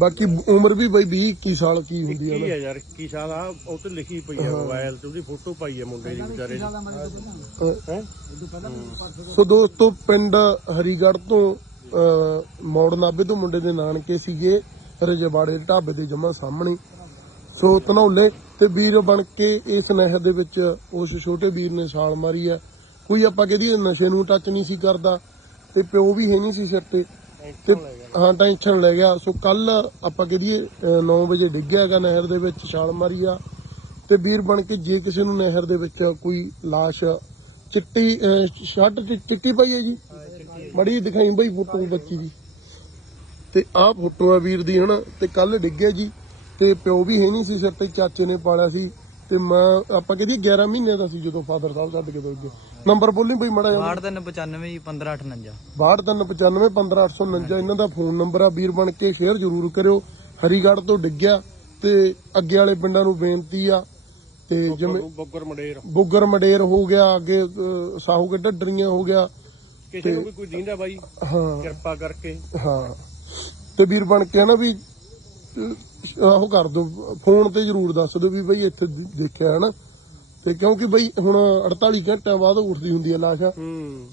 ਬਾਕੀ ਉਮਰ ਵੀ ਬਈ 20 21 ਸਾਲ ਕੀ ਹੁੰਦੀ ਆ ਕੀ ਨਾ ਹੈ ਯਾਰ 21 ਸਾਲ ਆ ਉਹ ਤੇ ਲਿਖੀ ਪਈ ਆ ਮੋਬਾਈਲ ਤੇ ਉਹਦੀ ਫੋਟੋ ਪਾਈ ਹੈ ਮੁੰਡੇ ਦੀ ਵਿਚਾਰੇ ਦੀ। ਹੈ? ਸੋ ਦੋਸਤੋ ਪਿੰਡ ਹਰੀਗੜ੍ਹ ਤੋਂ ਅਹ, ਮੋੜ ਨਾਬੇ ਤੋਂ ਮੁੰਡੇ ਦੇ ਨਾਨਕੇ ਸੀਗੇ ਰਜਵਾੜੇ ਦੇ ਢਾਬੇ ਦੇ ਜਮਾ ਸਾਹਮਣੇ। ਸੋ ਧਨੌਲੇ ਤੇ ਵੀਰ ਬਣ ਕੇ ਇਸ ਨਹਿਰ ਦੇ ਵਿੱਚ ਉਸ ਛੋਟੇ ਵੀਰ ਨੇ ਛਾਲ ਮਾਰੀ ਆ। ਕੋਈ ਆਪਾਂ ਕਹਦੀ ਨਸ਼ੇ ਨੂੰ ਟੱਚ ਨਹੀਂ ਸੀ ਕਰਦਾ ਤੇ ਪਿਓ ਵੀ ਹੈ ਨਹੀਂ ਸੀ ਸਿਰ ਤੇ। ਤੇ ਹਾਂ ਟੈਨਸ਼ਨ ਲੈ ਗਿਆ। ਸੋ ਕੱਲ ਆਪਾਂ ਕਹਦੀਏ 9 ਵਜੇ ਡਿੱਗਿਆ ਨਹਿਰ ਦੇ ਵਿੱਚ, ਛਾਲ ਮਾਰੀ ਆ। ਤੇ ਵੀਰ ਬਣ ਕੇ ਜੇ ਕਿਸੇ ਨੂੰ ਨਹਿਰ ਦੇ ਵਿੱਚ ਕੋਈ ਲਾਸ਼ ਚਿੱਟੀ ਸ਼ਰਟ ਚਿੱਟੀ ਪਾਈ ਹੈ ਜੀ? ਮੜੀ ਦਿਖਾਈ ਬਈ ਫੋਟੋ ਬੱਚੀ ਦੀ। ਤੇ ਆਹ ਫੋਟੋ ਆ ਵੀਰ ਦੀ, ਹਨਾ? ਤੇ ਕੱਲ ਡਿੱਗਿਆ ਜੀ। ਤੇ ਪਿਓ ਵੀ ਹੈ ਨਹੀਂ ਸੀ ਸਿਰ ਤੇ, ਚਾਚੇ ਨੇ ਪਾਲਿਆ ਸੀ। ਤੇ ਮੈਂ ਆਪਾਂ ਕਹਦੀ 11 ਮਹੀਨੇ ਦਾ ਸੀ ਜਦੋਂ ਫਾਦਰ ਸਾਹਿਬ ਛੱਡ ਕੇ ਗਏ। ਨੰਬਰ ਬੋਲੀ ਬਈ ਮੜਾ ਜਾ 9395 1558 6295 15849 ਇਹਨਾਂ ਦਾ ਫੋਨ ਨੰਬਰ ਆ ਵੀਰ ਬਣ ਕੇ ਸ਼ੇਅਰ ਜ਼ਰੂਰ ਕਰਿਓ। ਹਰੀਗੜ੍ਹ ਤੋਂ ਡਿੱਗਿਆ ਤੇ ਅੱਗੇ ਵਾਲੇ ਪਿੰਡਾਂ ਨੂੰ ਬੇਨਤੀ ਆ ਤੇ ਜਿਵੇਂ ਬੱਗਰ ਮੰਡੇਰ। ਬੁੱਗਰ ਮੰਡੇਰ ਹੋ ਗਿਆ ਅੱਗੇ ਸਾਹੂ ਕੇ ਢੱਡਰੀਆਂ ਹੋ ਗਿਆ ਕਿਸੇ ਨੂੰ ਵੀ ਕੋਈ ਦੀਂਦਾ ਬਾਈ ਹਾਂ। ਕਿਰਪਾ ਕਰਕੇ। ਹਾਂ। ਤੇ ਵੀਰ ਬਣ ਕੇ ਨਾ ਵੀ ਉਹ ਕਰ ਦੋ, ਫੋਨ ਤੇ ਜ਼ਰੂਰ ਦੱਸ ਦਿਓ ਵੀ ਬਈ ਇੱਥੇ ਦੇਖਿਆ ਹੈ ਨਾ ਤੇ ਕਿਉਂਕਿ ਬਈ ਹੁਣ 48 ਘੰਟਿਆਂ ਬਾਅਦ ਉੱਠਦੀ ਹੁੰਦੀ ਹੈ ਲਾਸ਼। ਹੂੰ।